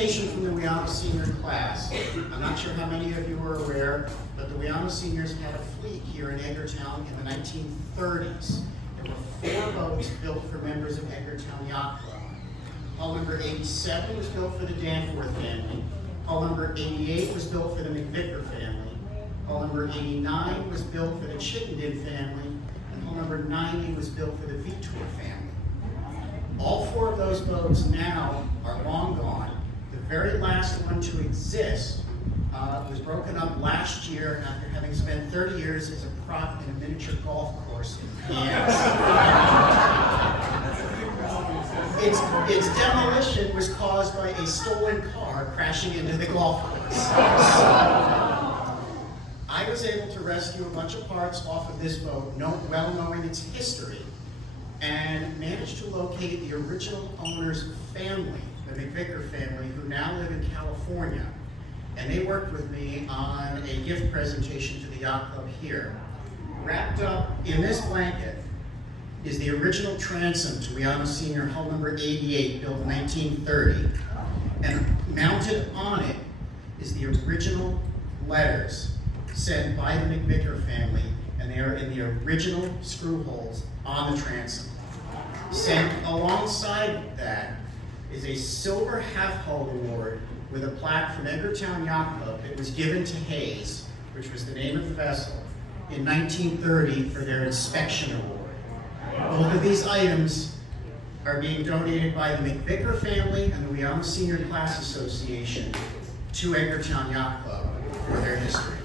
presentation from the Wianno Sr. class. I'm not sure how many of you are aware, but the Wianno Seniors had a fleet here in Edgartown in the 1930s. There were 4 boats built for members of Edgartown Yacht Club. Hull number 87 was built for the Danforth family. Hull number 88 was built for the McVicker family. Hull number 89 was built for the Chittenden family. And hull number 90 was built for the Vitor family. All 4 of those boats now are long gone. The very last one to exist was broken up last year after having spent 30 years as a prop in a miniature golf course in Kansas. Its demolition was caused by a stolen car crashing into the golf course. I was able to rescue a bunch of parts off of this boat, well knowing its history, and managed to locate the original owner's family, the McVicker family, who now live in California. And they worked with me on a gift presentation to the yacht club here. Wrapped up in this blanket is the original transom to Wianno Sr. hull number 88, built in 1930. And mounted on it is the original letters sent by the McVicker family, and they are in the original screw holes on the transom. Sent alongside that is a silver half-hull award with a plaque from Edgartown Yacht Club that was given to HAZE, which was the name of the vessel, in 1930 for their inspection award. Both of these items are being donated by the McVicker family and the Wianno Sr. Class Association to Edgartown Yacht Club for their history.